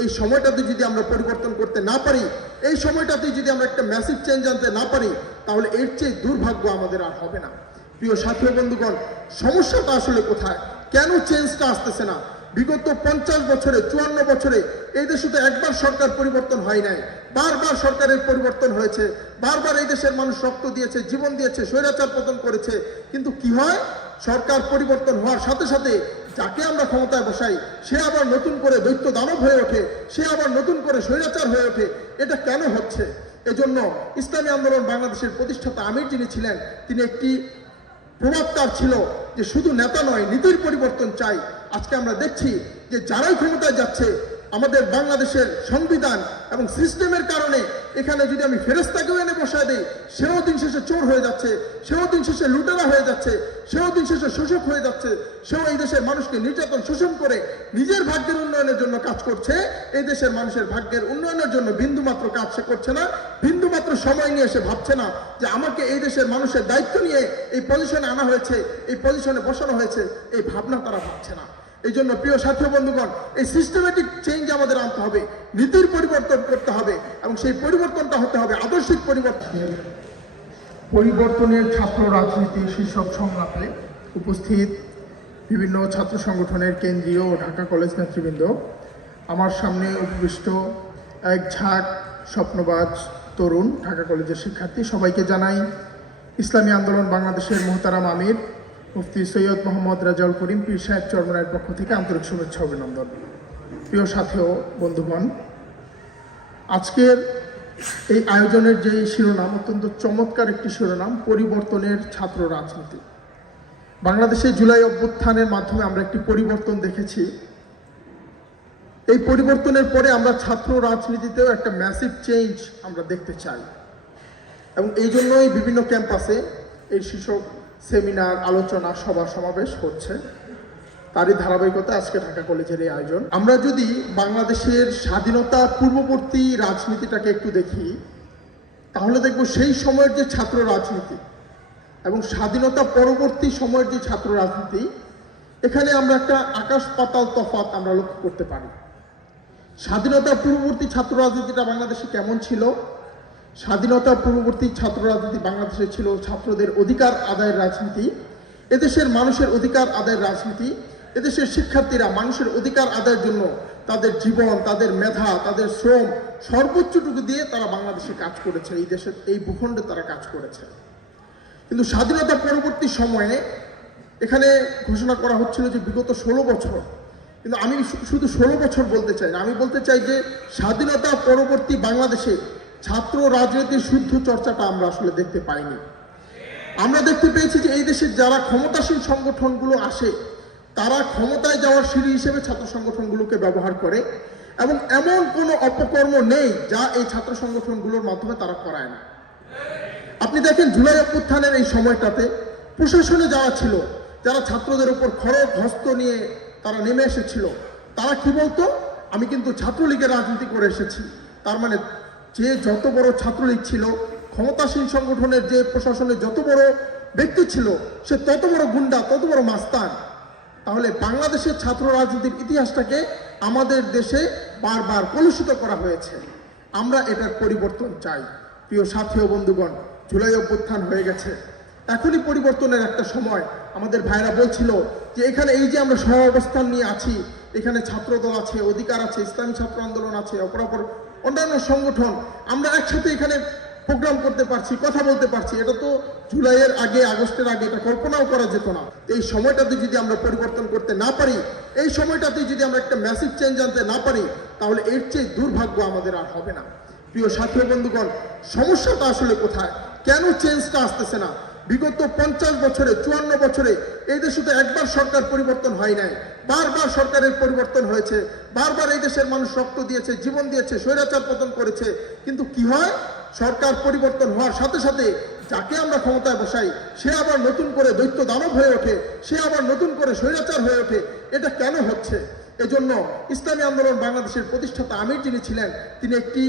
এই সময়টাতে যদি আমরা পরিবর্তন করতে না পারি, এই সময়টাতে যদি আমরা একটা ম্যাসিভ চেঞ্জ আনতে না পারি, তাহলে এর চেয়ে দুর্ভাগ্য আমাদের আর হবে না। প্রিয় সাথী বন্ধুগণ, সমস্যাটা আসলে কোথায়? কেন চেঞ্জটা আসতেছে না? বিগত পঞ্চাশ বছরে, চুয়ান্ন বছরে এই দেশে তো একবার সরকার পরিবর্তন হয় নাই। বারবার সরকারের পরিবর্তন হয়েছে। বারবার এই দেশের মানুষ রক্ত দিয়েছে, জীবন দিয়েছে, স্বৈরাচার পতন করেছে। কিন্তু কি হয়? সরকার পরিবর্তন হওয়ার সাথে সাথে যাকে আমরা ক্ষমতায় বসাই, সে আবার নতুন করে দৈত্য দানব হয়ে ওঠে, সে আবার নতুন করে স্বৈরাচার হয়ে ওঠে, এটা কেন হচ্ছে? এজন্য ইসলামী আন্দোলন বাংলাদেশের প্রতিষ্ঠাতা আমির যিনি ছিলেন, তিনি একটি প্রভাবতার ছিল যে শুধু নেতা নয়, নীতির পরিবর্তন চাই। আজকে আমরা দেখছি যে যারাই ক্ষমতায় যাচ্ছে, আমাদের বাংলাদেশের সংবিধান এবং সিস্টেমের কারণে এখানে যদি আমি ফেরেস্তাকেও এনে বসায় দিই, সেও দিন শেষে চোর হয়ে যাচ্ছে, সেও দিন শেষে লুটেরা হয়ে যাচ্ছে, সেও দিন শেষে শোষক হয়ে যাচ্ছে, সেও এই দেশের মানুষকে নির্যাতন, শোষণ করে নিজের ভাগ্যের উন্নয়নের জন্য কাজ করছে, এই দেশের মানুষের ভাগ্যের উন্নয়নের জন্য বিন্দুমাত্র কাজ সে করছে না, বিন্দুমাত্র সময় নিয়ে সে ভাবছে না যে আমাকে এই দেশের মানুষের দায়িত্ব নিয়ে এই পজিশনে আনা হয়েছে, এই পজিশনে বসানো হয়েছে, এই ভাবনা তারা ভাবছে না। এই জন্য প্রিয় ও বন্ধুগণ, এই সিস্টেমেটিক চেঞ্জ আমাদের আনতে হবে, নীতির পরিবর্তন করতে হবে, এবং সেই পরিবর্তনটা হতে হবে আদর্শিক পরিবর্তন। পরিবর্তনের ছাত্র রাজনীতি শীর্ষক সংলাপে উপস্থিত বিভিন্ন ছাত্র সংগঠনের কেন্দ্রীয় ঢাকা কলেজ নেতৃবৃন্দ। আমার সামনে উপবিষ্ট এক ঝাঁক, স্বপ্নবাজ তরুণ, ঢাকা কলেজের শিক্ষার্থী। সবাইকে জানাই, ইসলামী আন্দোলন বাংলাদেশের মোহতারাম আমির। মুফতি সৈয়দ মোহাম্মদ রাজাউল করিম, পীর সাহেব চরমনায়ের পক্ষ থেকে আন্তরিক শুভেচ্ছা অভিনন্দন। প্রিয় সাথী ও বন্ধুগণ, আজকের এই আয়োজনের যে শিরোনাম, অত্যন্ত চমৎকার একটি শিরোনাম, পরিবর্তনের ছাত্র রাজনীতি। বাংলাদেশে জুলাই অভ্যুত্থানের মাধ্যমে আমরা একটি পরিবর্তন দেখেছি। এই পরিবর্তনের পরে আমরা ছাত্র রাজনীতিতেও একটা ম্যাসিভ চেঞ্জ আমরা দেখতে চাই। এবং এই জন্যই বিভিন্ন ক্যাম্পাসে এই শীর্ষক সেমিনার, আলোচনা, সভা, সমাবেশ হচ্ছে। তারই ধারাবাহিকতা আজকে ঢাকা কলেজের এই আয়োজন। আমরা যদি বাংলাদেশের স্বাধীনতা পূর্ববর্তী রাজনীতিটাকে একটু দেখি, তাহলে দেখব সেই সময়ের যে ছাত্র রাজনীতি এবং স্বাধীনতা পরবর্তী সময়ের যে ছাত্র রাজনীতি, এখানে আমরা একটা আকাশ পাতাল তফাৎ আমরা লক্ষ্য করতে পারি। স্বাধীনতা পূর্ববর্তী ছাত্র রাজনীতিটা বাংলাদেশে কেমন ছিল? স্বাধীনতা পূর্ববর্তী ছাত্র রাজনীতি বাংলাদেশে ছিল, ছাত্রদের অধিকার আদায়ের রাজনীতি, এদেশের মানুষের অধিকার আদায়ের রাজনীতি, এদেশের শিক্ষার্থীরা মানুষের অধিকার আদায়ের জন্য তাদের জীবন, তাদের মেধা, তাদের শ্রম সর্বোচ্চটুকু দিয়ে তারা বাংলাদেশে কাজ করেছে, এই দেশের এই ভূখণ্ডে তারা কাজ করেছে। কিন্তু স্বাধীনতা পরবর্তী সময়ে এখানে ঘোষণা করা হচ্ছিল যে বিগত ষোলো বছর, কিন্তু আমি শুধু ষোলো বছর বলতে চাই না, আমি বলতে চাই যে স্বাধীনতা পরবর্তী বাংলাদেশে ছাত্র রাজনীতির শুদ্ধ চর্চাটা আমরা আসলে দেখতে পাইনি। আমরা দেখতে পেয়েছি যে এই দেশের যারা ক্ষমতাসীন সংগঠনগুলো আসে, তারা ক্ষমতায় যাওয়ার সিঁড়ি হিসেবে ছাত্র সংগঠনগুলোকে ব্যবহার করে এবং এমন কোনো অপকর্ম নেই যা এই ছাত্র সংগঠনগুলোর মাধ্যমে তারা করায় না। আপনি দেখেন জুলাই অভ্যুত্থানের এই সময়টাতে প্রশাসনে যারা ছিল, যারা ছাত্রদের উপর খড়গ, হস্ত নিয়ে তারা নেমে এসেছিল, তারা কি বলতো? আমি কিন্তু ছাত্রলীগের রাজনীতি করে এসেছি। তার মানে যে যত বড় ছাত্রলীগ ছিল, ক্ষমতাসীন সংগঠনের যে প্রশাসনের যত বড় ব্যক্তি ছিল, সে তত বড় গুন্ডা, তত বড় মাস্তান। তাহলে বাংলাদেশের ছাত্র রাজনীতির ইতিহাসটাকে আমাদের দেশে বারবার কলুষিত করা হয়েছে। আমরা এটার পরিবর্তন চাই। প্রিয় সাথী ও বন্ধুগণ, জুলাই অভ্যুত্থান হয়ে গেছে। এখনই পরিবর্তনের একটা সময়। আমাদের ভাইরা বলছিল যে এখানে এই যে আমরা সহ অবস্থান নিয়ে আছি, এখানে ছাত্রদল আছে, অধিকার আছে, ইসলামী ছাত্র আন্দোলন আছে, অপরাপর অন্যান্য সংগঠন, আমরা একসাথে এখানে প্রোগ্রাম করতে পারছি, কথা বলতে পারছি। এটা তো জুলাইয়ের আগে, আগস্টের আগে, এটা কল্পনাও করা যেত না। এই সময়টাতে যদি আমরা পরিবর্তন করতে না পারি, এই সময়টাতে যদি আমরা একটা ম্যাসিভ চেঞ্জ আনতে না পারি, তাহলে এর চেয়ে দুর্ভাগ্য আমাদের আর হবে না। প্রিয় সাথী বন্ধুগণ, সমস্যাটা আসলে কোথায়? কেন চেঞ্জটা আসতেছে না? বিগত পঞ্চাশ বছরে, চুয়ান্ন বছরে এই দেশে তো একবার সরকার পরিবর্তন হয় নাই। বারবার সরকারের পরিবর্তন হয়েছে। বারবার এই দেশের মানুষ রক্ত দিয়েছে, জীবন দিয়েছে, স্বৈরাচার পতন করেছে। কিন্তু কি হয়? সরকার পরিবর্তন হওয়ার সাথে সাথে যাকে আমরা ক্ষমতায় বসাই, সে আবার নতুন করে দৈত্য দানব হয়ে ওঠে, সে আবার নতুন করে স্বৈরাচার হয়ে ওঠে। এটা কেন হচ্ছে? এজন্য ইসলামী আন্দোলন বাংলাদেশের প্রতিষ্ঠাতা আমির যিনি ছিলেন, তিনি একটি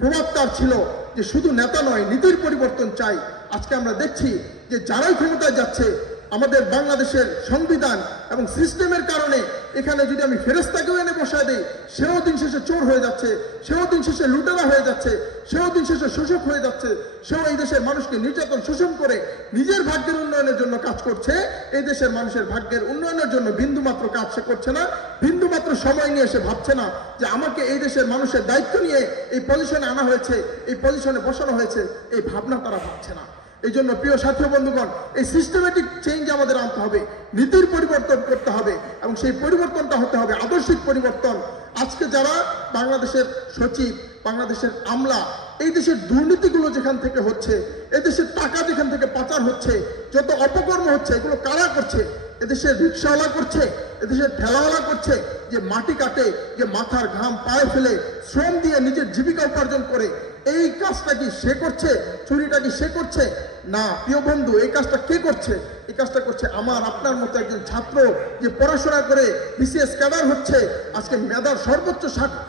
প্রভাবতার ছিল যে শুধু নেতা নয়, নীতির পরিবর্তন চাই। আজকে আমরা দেখছি যে যারাই ক্ষমতায় যাচ্ছে আমাদের বাংলাদেশের সংবিধান এবং সিস্টেমের কারণে এখানে যদি আমি ফেরেস্তাকেও এনে বসায় দিই, সেও দিন শেষে চোর হয়ে যাচ্ছে, সেও দিন শেষে লুটেরা হয়ে যাচ্ছে, সেও দিন শেষে শোষক হয়ে যাচ্ছে, সেও এই দেশের মানুষকে নির্যাতন, শোষণ করে নিজের ভাগ্যের উন্নয়নের জন্য কাজ করছে, এই দেশের মানুষের ভাগ্যের উন্নয়নের জন্য বিন্দু মাত্র কাজ সে করছে না বিন্দু মাত্র সময় নিয়ে সে ভাবছে না যে আমাকে এই দেশের মানুষের দায়িত্ব নিয়ে এই পজিশনে আনা হয়েছে, এই পজিশনে বসানো হয়েছে, এই ভাবনা তারা ভাবছে না। এই জন্য প্রিয় সাথী বন্ধুগণ, এই সিস্টেমেটিক চেঞ্জ আমাদের আনতে হবে, নীতির পরিবর্তন করতে হবে এবং সেই পরিবর্তনটা হতে হবে আদর্শিক পরিবর্তন। আজকে যারা বাংলাদেশের সচিব, বাংলাদেশের আমলা, এই দেশের দুর্নীতিগুলো যেখান থেকে হচ্ছে এদেশের টাকা যেখান থেকে পাচার হচ্ছে, যত অপকর্ম হচ্ছে, এগুলো কারা করছে? এদেশের রিক্সাওয়ালা করছে এদেশের ঠেলাওয়ালা করছে, যে মাটি কাটে, যে মাথার ঘাম পায়ে ফেলে, শ্রম দিয়ে নিজের জীবিকা উপার্জন করে এই কাজটা কি সে করছে? চুরিটা কি সে করছে? না, প্রিয় বন্ধু, এই কাজটা কে করছে? এই কাজটা করছে আমার, আপনার মতো একজন ছাত্র যে পড়াশোনা করে বিসিএস ক্যাডার হচ্ছে। আজকে মেধার সর্বোচ্চ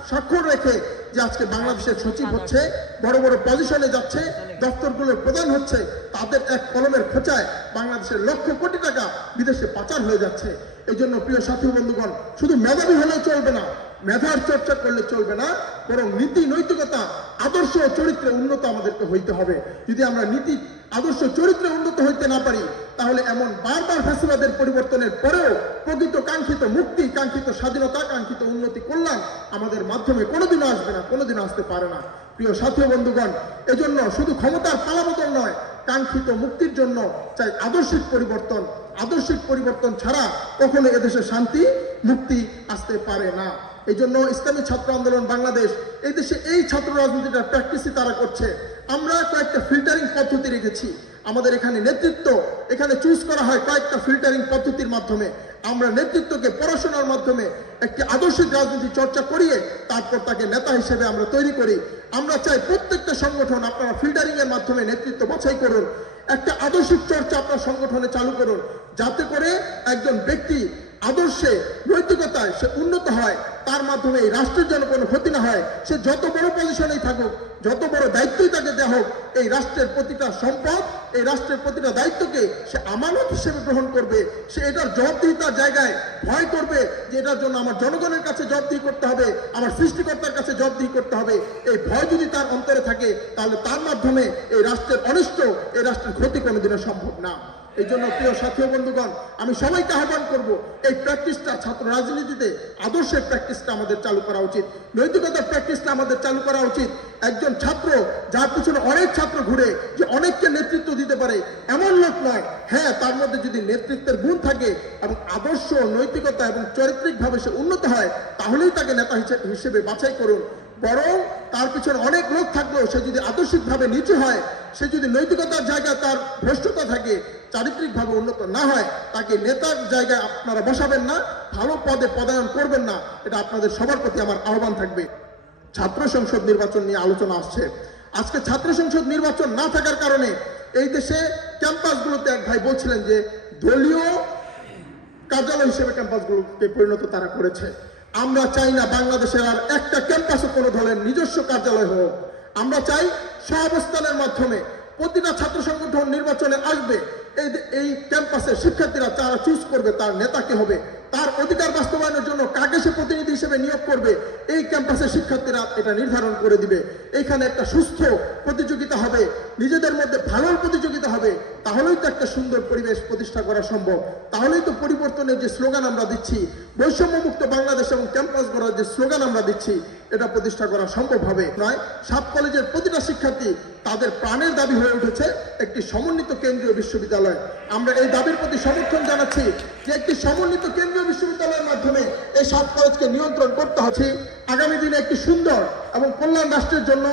স্বাক্ষর রেখে যে আজকে বাংলাদেশের সচিব হচ্ছে, বড় বড় পজিশনে যাচ্ছে, দপ্তরগুলোর প্রধান হচ্ছে, তাদের এক কলমের খোঁচায় বাংলাদেশের লক্ষ কোটি টাকা বিদেশে পাচার হয়ে যাচ্ছে। এই জন্য প্রিয় সাথী বন্ধুগণ, শুধু মেধাবী হলেও চলবে না মেধার চর্চা করলে চলবে না, বরং নীতি, নৈতিকতা, আদর্শ চরিত্রে উন্নত আমাদেরকে হইতে হবে। যদি আমরা নীতি, আদর্শ, চরিত্রে উন্নত হইতে না পারি, তাহলে এমন বারবার ফ্যাসিবাদের পরিবর্তনের পরেও প্রকৃত কাঙ্ক্ষিত মুক্তি, কাঙ্ক্ষিত স্বাধীনতা, কাঙ্ক্ষিত উন্নতি, কল্যাণ আমাদের মাধ্যমে কোনোদিনও আসবে না, কোনোদিনও আসতে পারে না। প্রিয় সাথী বন্ধুগণ, এজন্য শুধু ক্ষমতার পালাবদল নয়, কাঙ্ক্ষিত মুক্তির জন্য চাই আদর্শিক পরিবর্তন। আদর্শিক পরিবর্তন ছাড়া কখনো এদেশে শান্তি, মুক্তি আসতে পারে না। এই জন্য ইসলামী ছাত্র আন্দোলন বাংলাদেশ, এই দেশে এই ছাত্র রাজনীতিটা প্র্যাকটিসই তারা করছে। আমরা কয়েকটা ফিল্টারিং পদ্ধতি রেখেছি। আমাদের এখানে নেতৃত্ব, এখানে চুজ করা হয় কয়েকটা ফিল্টারিং পদ্ধতির মাধ্যমে। আমরা নেতৃত্বকে পড়াশোনার মাধ্যমে একটি আদর্শিক রাজনীতি চর্চা করিয়ে তারপর তাকে নেতা হিসেবে আমরা তৈরি করি। আমরা চাই প্রত্যেকটা সংগঠন আপনারা ফিল্টারিং এর মাধ্যমে নেতৃত্ব বাছাই করুন। একটা আদর্শিক চর্চা আপনার সংগঠনে চালু করুন। যাতে করে একজন ব্যক্তি আদর্শে, নৈতিকতায় সে উন্নত হয়, তার মাধ্যমে এই রাষ্ট্রের যেন কোনো ক্ষতি না হয়, সে যত বড় পজিশনেই থাকুক, যত বড় দায়িত্বই তাকে দেওয়া হোক, এই রাষ্ট্রের প্রতিটা সম্পদ, এই রাষ্ট্রের প্রতিটা দায়িত্বকে সে আমানত হিসেবে গ্রহণ করবে, সে এটার জবাবদিহিতার জায়গায় ভয় করবে যে এটার জন্য আমার জনগণের কাছে জবাবদিহি করতে হবে, আমার সৃষ্টিকর্তার কাছে জবাবদিহি করতে হবে। এই ভয় যদি তার অন্তরে থাকে, তাহলে তার মাধ্যমে এই রাষ্ট্রের অনিষ্ট, এই রাষ্ট্রের ক্ষতি কোনোদিনও সম্ভব না। এই জন্য প্রিয় সাথী বন্ধুগণ, আমি সবাইকে আহ্বান করব, এই প্র্যাকটিসটা ছাত্র রাজনীতিতে, আদর্শের প্র্যাকটিসটা আমাদের চালু করা উচিত, নৈতিকতার প্র্যাকটিসটা আমাদের চালু করা উচিত। একজন ছাত্র, যার পিছনে অনেক ছাত্র ঘুরে, যে অনেককে নেতৃত্ব দিতে পারে, এমন লোক নয়। হ্যাঁ তার মধ্যে যদি নেতৃত্বের গুণ থাকে এবং আদর্শ নৈতিকতা এবং চারিত্রিকভাবে সে উন্নত হয়, তাহলেই তাকে নেতা হিসে- হিসেবে বাছাই করুন। বরং তার পিছনে অনেক লোক থাকলেও সে যদি আদর্শিকভাবে নিচু হয়, সে যদি নৈতিকতার জায়গায় তার ভ্রষ্টতা থাকে, চারিত্রিকভাবে উন্নত না হয়, তাকে নেতার জায়গায় আপনারা বসাবেন না, ভালো পদে পদায়ন করবেন না, এটা আপনাদের সবার প্রতি আমার আহ্বান থাকবে। ছাত্র সংসদ নির্বাচন নিয়ে আলোচনা আসছে। আজকে ছাত্র সংসদ নির্বাচন না থাকার কারণে এই দেশে ক্যাম্পাসগুলোতে এক ভাই বলছিলেন যে, দলীয় কার্যালয় হিসেবে ক্যাম্পাসগুলোকে পরিণত তারা করেছে। আমরা চাই না বাংলাদেশের আর একটা ক্যাম্পাসে কোনো ধরনের নিজস্ব কার্যালয় হোক। আমরা চাই সহাবস্থানের মাধ্যমে প্রতিটা ছাত্র সংগঠন নির্বাচনে আসবে। এই এই ক্যাম্পাসের শিক্ষার্থীরা তারা চুজ করবে তার নেতাকে হবে। তার অধিকার বাস্তবায়নের জন্য কাকে সে প্রতিনিধি হিসেবে নিয়োগ করবে, এই ক্যাম্পাসের শিক্ষার্থীরা এটা নির্ধারণ করে দিবে। এখানে একটা সুস্থ প্রতিযোগিতা হবে। নিজেদের মধ্যে ভালো প্রতিযোগিতা তো একটা সুন্দর পরিবেশ প্রতিষ্ঠা করা সম্ভব, তাহলেই তো পরিবর্তনের যে স্লোগান আমরা দিচ্ছি, বৈষম্যমুক্ত বাংলাদেশ এবং ক্যাম্পাস গড়ার যে স্লোগান আমরা দিচ্ছি, এটা প্রতিষ্ঠা করা সম্ভব হবে। নয় সাত কলেজের প্রতিটা শিক্ষার্থী তাদের প্রাণের দাবি হয়ে উঠেছে একটি সমন্বিত কেন্দ্রীয় বিশ্ববিদ্যালয়। আমরা এই দাবির প্রতি সমর্থন জানাচ্ছি যে একটি সমন্বিত কেন্দ্রীয় বিশ্ববিদ্যালয়ের মাধ্যমে এই সাত কলেজকে নিয়ন্ত্রণ করতে হচ্ছে আগামী দিনে একটি সুন্দর এবং কল্যাণ রাষ্ট্রের জন্য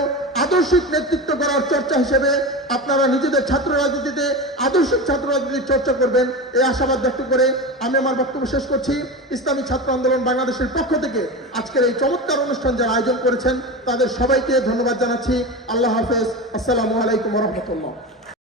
আদর্শিক নেতৃত্ব করার চর্চা হিসেবে আপনারা নিজেদের ছাত্র রাজনীতিতে আদর্শিক ছাত্র রাজনীতির চর্চা করবেন। এই আশাবাদ ব্যক্ত করে আমি আমার বক্তব্য শেষ করছি। ইসলামী ছাত্র আন্দোলন বাংলাদেশের পক্ষ থেকে আজকের এই চমৎকার অনুষ্ঠান যারা আয়োজন করেছেন, তাদের সবাইকে ধন্যবাদ জানাচ্ছি। আল্লাহ হাফেজ। আসসালামু আলাইকুম রহমতুল্লাহ।